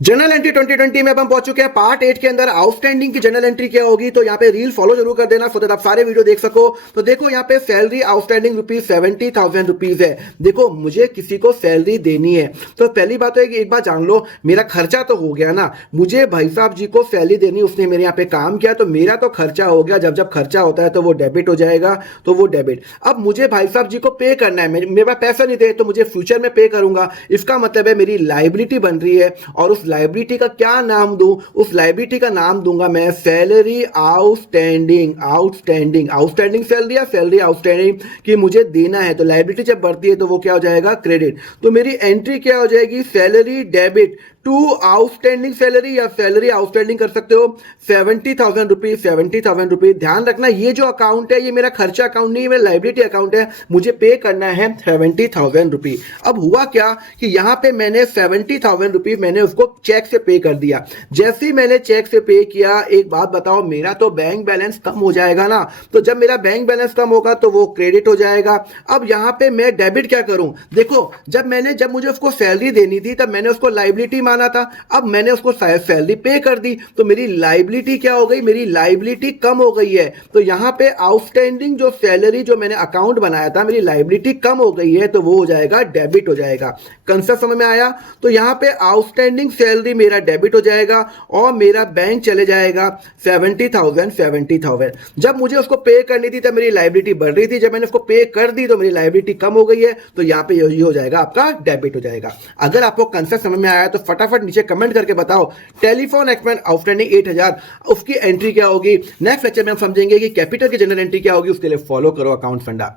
Journal entry 2020 में अब हम पहुंच चुके हैं पार्ट 8 के अंदर। आउटस्टैंडिंग की जर्नल एंट्री क्या होगी, तो यहाँ पे रील फॉलो जरूर कर देना सो दैट आप सारे वीडियो देख सको। तो देखो यहाँ पे सैलरी आउटस्टैंडिंग ₹70,000 है। देखो मुझे किसी को सैलरी देनी है, तो पहली बात तो है कि एक बात जान लो, मेरा खर्चा तो हो गया ना। मुझे भाई साहब जी को सैलरी देनी, उसने मेरे यहाँ पे काम किया तो मेरा तो खर्चा हो गया। जब जब खर्चा होता है तो वो डेबिट हो जाएगा, तो वो डेबिट। अब मुझे भाई साहब जी को पे करना है, मेरे पास पैसा नहीं थे तो मुझे फ्यूचर में पे करूंगा। इसका मतलब है मेरी लाइबिलिटी बन रही है, और उस लाइबिलिटी का क्या नाम दूं? उस लाइबिलिटी का नाम दूंगा मैं salary outstanding. Outstanding outstanding salary या सैलरी आउटस्टैंडिंग कि मुझे देना है। तो लाइबिलिटी जब बढ़ती है तो वो क्या हो जाएगा? क्रेडिट। तो मेरी एंट्री क्या हो जाएगी? Salary debit to outstanding salary, या सैलरी आउटस्टैंडिंग कर सकते हो। ₹70,000 ₹70,000। ध्यान रखना ये जो अकाउंट है ये मेरा खर्चा अकाउंट नहीं है, मेरा लाइबिलिटी अकाउंट है। मुझे पे करना है ₹70,000। अब हुआ क्या कि यहां पे मैंने ₹70,000 मैंने उसको चेक से पे कर दिया। जैसे ही मैंने चेक से पे किया, एक बात बताओ, मेरा तो बैंक बैलेंस कम हो जाएगा ना। तो जब मेरा बैंक बैलेंस कम होगा तो वो क्रेडिट हो जाएगा। अब यहां पे मैं डेबिट क्या करूं? देखो जब मुझे उसको सैलरी देनी थी तब मैंने उसको लाइबिलिटी माना था। अब मैंने उसको सैलरी पे कर दी तो मेरी लाइबिलिटी क्या हो गई? मेरी लाइबिलिटी कम हो गई है। तो यहां पे आउटस्टैंडिंग जो सैलरी जो मैंने अकाउंट बनाया था, मेरी लाइबिलिटी कम हो गई है, तो वो हो जाएगा डेबिट हो जाएगा। कंसेप्ट समझ में आया? तो यहां पे आउटस्टैंडिंग सैलरी मेरा डेबिट हो जाएगा और मेरा बैंक चले जाएगा 70,000। जब मुझे उसको पे करनी थी तब मेरी लाइबिलिटी बढ़ रही थी, जब मैंने उसको पे कर दी तो मेरी लाइबिलिटी कम हो गई है, तो यहां पे ये हो जाएगा आपका डेबिट हो जाएगा। अगर आपको कंसेप्ट समझ में आया तो फटाफट नीचे कमेंट करके बताओ। टेलीफोन एक्सपेंस आउटस्टैंडिंग 8,000, उसकी एंट्री क्या होगी? नेक्स्ट लेक्चर में हम समझेंगे कि कैपिटल की जनरल एंट्री क्या होगी। उसके लिए फॉलो करो अकाउंट फंडा।